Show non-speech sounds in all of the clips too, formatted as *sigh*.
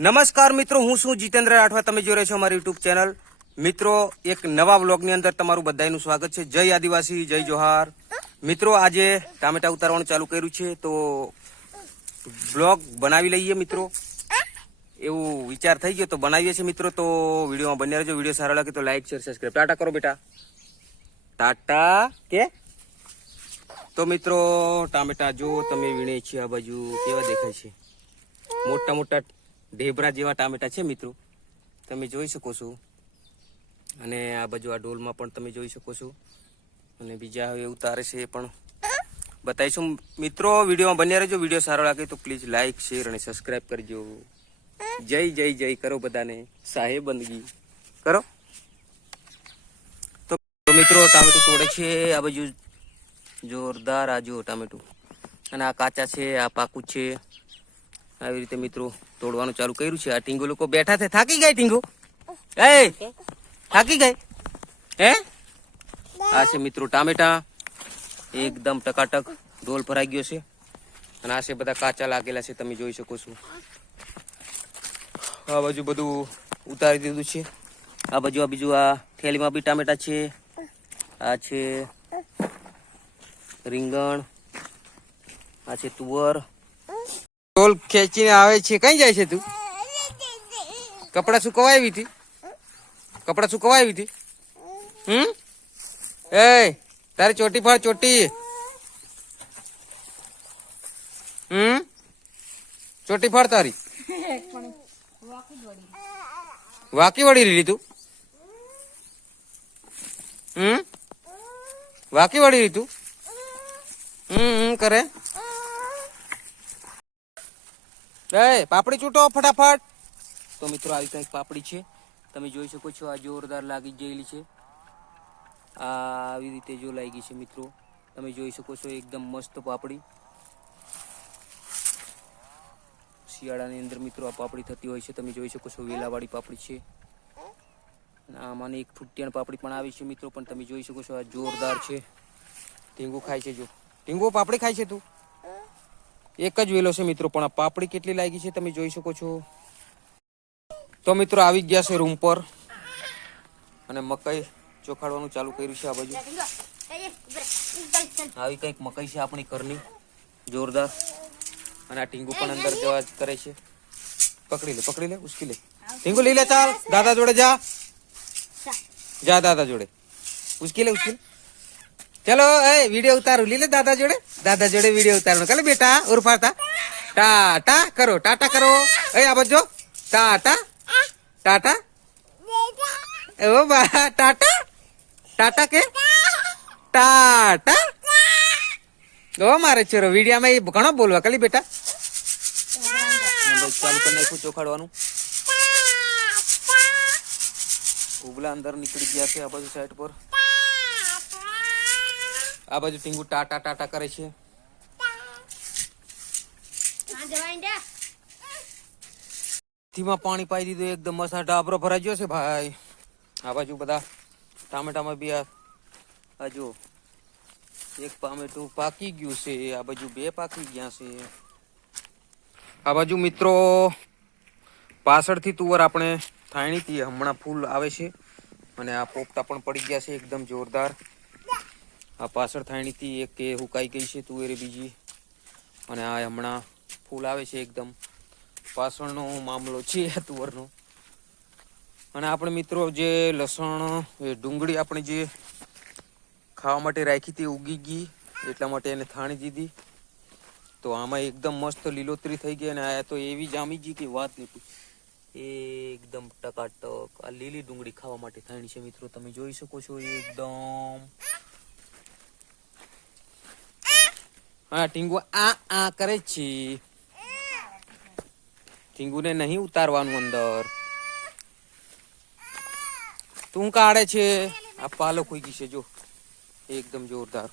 નમસ્કાર મિત્રો, હું છું જીતેન્દ્ર રાઠવા. તમે જોઈ રહ્યા છો અમારી યુટ્યુબ ચેનલ મિત્રો, એક નવા વ્લોગની અંદર તમારું બધાનું સ્વાગત છે. જય આદિવાસી, જય જોહાર. મિત્રો, આજે ટામેટા ઉતારવાનું ચાલુ કર્યું છે, તો બ્લોગ બનાવી લઈએ મિત્રો. એવું વિચાર થઈ ગયો તો બનાવીએ છીએ મિત્રો, તો વિડીયોમાં બન્યા રહેજો. વીડિયો સારો લાગે તો લાઈક શેર સબસ્ક્રાઈબ ટાટા કરો બેટા. ટાટા કે? તો મિત્રો, ટામેટા જો તમે વીણે છીએ આ બાજુ, કેવા દેખાય છે? મોટા મોટા ઢેબરા જેવા ટામેટા છે મિત્રો. તમે જોઈ શકો છો. અને આ બાજુ આ ડોલમાં પણ તમે જોઈ શકો છો. અને બીજા હવે ઉતારે છે એ પણ. બતાવીશું. મિત્રો, વિડીયોમાં બન્યા રહેજો. વીડિયો સારો લાગે તો પ્લીઝ લાઈક, શેર અને સબસ્ક્રાઈબ કરજો. જય જય જય. કરો બધાને સાહેબ બંદગી. કરો. તો મિત્રો, ટામેટું તોડે છે. આ બાજુ જોરદાર આ જુઓ ટામેટું. અને આ કાચા છે, આ પાકું છે. આવી રીતે મિત્રો તોડવાનું ચાલુ કર્યું છે. આ ટીંગુ લોકો બેઠા છે. થાકી ગઈ ટીંગુ? એ થાકી ગઈ? હે? આ છે મિત્રો ટામેટા. એકદમ ટકાટક ઢોલ ભરાઈ ગયો છે. અને આ છે બધા કાચા લાગેલા છે. તમે જોઈ શકો છો. આ બાજુ બધું ઉતારી દીધું છે. આ બાજુ આ બીજું આ થેલીમાં બી ટામેટા છે. આ છે રીંગણ. આ છે તુવર. ઢોલ ખેંચીને આવે છે. કઈ જાય છે તું? કપડા સુકવા આવી હતી કપડા સુકવા આવી હતી હમ? એ તારી ચોટી ફાળ ચોટી. હમ? ચોટી ફાળ તારી. વાકી વળી લીધી તું? હમ? વાકી વળી હમ હમ, કરે. એ, પાપડી ચૂંટો ફટાફટ. તો મિત્રો, આવી કંઈક પાપડી છે. તમે જોઈ શકો છો, આ જોરદાર લાગી ગયેલી છે. આ આવી રીતે જો લાગી છે મિત્રો. તમે જોઈ શકો છો, એકદમ મસ્ત પાપડી. શિયાળાની અંદર મિત્રો, આ પાપડી થતી હોય છે. તમે જોઈ શકો છો, વેલાવાળી પાપડી છે. આમાંની એક ફૂટિયાણ પાપડી પણ આવી છે મિત્રો, પણ તમે જોઈ શકો છો, આ જોરદાર છે. ઢીંગો ખાય છે જો. ટીંગુ પાપડી ખાય છે તું? એક જ વેલો છે મિત્રો પણ આ પાપડી કેટલી લાગી છે તમે જોઈ શકો છો. તો મિત્રો આવી ગયા છે રૂમ પર. અને મકાઈ ચોખાડવાનું ચાલુ કર્યું છે આ બાજુ. આવી કંઈક મકાઈ છે આપણી ઘરની જોરદાર. અને આ ટીંગુ પણ અંદર જવા કરે છે. પકડી લે પકડી લે ઉસકી લે. ટીંગુ લઈ લે ચાલ દાદા જોડે જા. જા. દાદા જોડે. ઉસકી લે ઉસકી લે. ચલો, એ વીડિયો ઉતારું. લી લે દાદા જોડે. દાદા જોડે વીડિયો ઉતારું કાલે બેટા ઉરફાતા ટાટા કરો ટાટા કરો. એ આ બધો ટાટા ટાટા. ઓ બા, ટાટા. ટાટા કે? ટાટા. ઓ મારે છોરો વિડીયામાં એ ઘણો બોલવા. કાલી બેટા. ચાલુ કરી નાખ્યું ચોખાડવાનું ઉબલા અંદર નીકળી ગયા છે આ બાજુ સાઈડ પર. આ બાજુ ટીંગુ ટાટા ટાટા કરે છે. ધીમા પાણી પાઈ દીધું એકદમ મસ્ત ડાબરો ભરાઈ ગયો છે ભાઈ. આ બાજુ બધા ટામેટામાં બી આ જો એક ટામેટું પાકી ગયું છે આ બાજુ બે પાકી ગયા છે. આ બાજુ મિત્રો પાછળથી તુવર આપણે હતી હમણાં ફૂલ આવે છે. અને આ પોપટા પણ પડી ગયા છે એકદમ જોરદાર. આ પાછળ થાયણીથી એક કે હુકાઈ ગઈ છે તુવેરે બીજી. અને આ હમણાં ફૂલ આવે છે એકદમ. પાછળનો મામલો છે આ તુવરનો. અને આપણે મિત્રો જે લસણ, એ ડુંગળી આપણે જે ખાવા માટે રાખી હતી ઉગી ગઈ, એટલા માટે એને થાણી દીધી. તો આમાં એકદમ મસ્ત લીલોતરી થઈ ગઈ અને આ તો એવી જામી ગઈ કે વાત નહીં. એકદમ ટકાટક આ લીલી ડુંગળી ખાવા માટે થાણી છે મિત્રો. તમે જોઈ શકો છો એકદમ હા, ટીંગુ, આ આ કરે છે. ટીંગુને નહીં ઉતારવાનું અંદર. તું કાઢે છે. આ પાલો કોઈ છે, જો. એકદમ જોરદાર.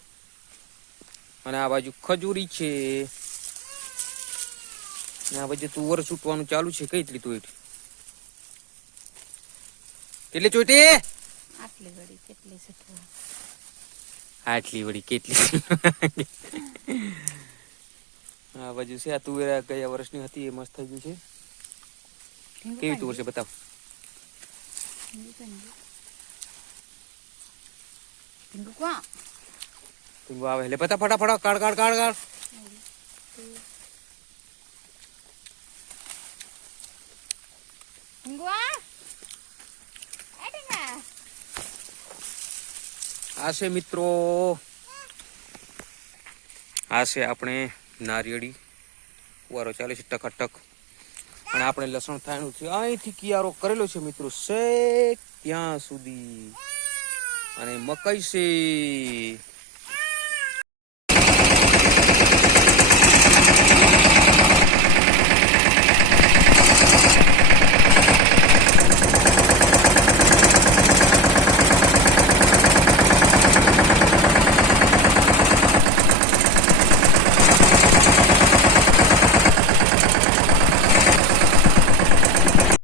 અને આ બાજુ ખજૂરી છે. આ બાજુ તુવર છૂટવાનું ચાલુ છે. કઈ તું એટલી કેટલી ચોટી? આટલી ઘડી કેટલી છે આટલી વળી કેટલી *laughs* આ બાજુ છે આ તુવેરા ગયા વર્ષની હતી એ મસ્ત થઈ ગયું છે. કેવી તુવર છે બતાવ? તું આવે એટલે બતા ફટાફટ કાઢ કાઢ કાઢ કાઢ. આ? આ ઢીંગા. આ છે મિત્રો. આ છે આપણે નારિયેળી. કુવારો ચાલે છે ટકાટક. અને આપણે લસણ થાયણું છે. અહીંથી કિયારો કરેલો છે મિત્રો છેક ત્યાં સુધી. અને મકાઈ છે.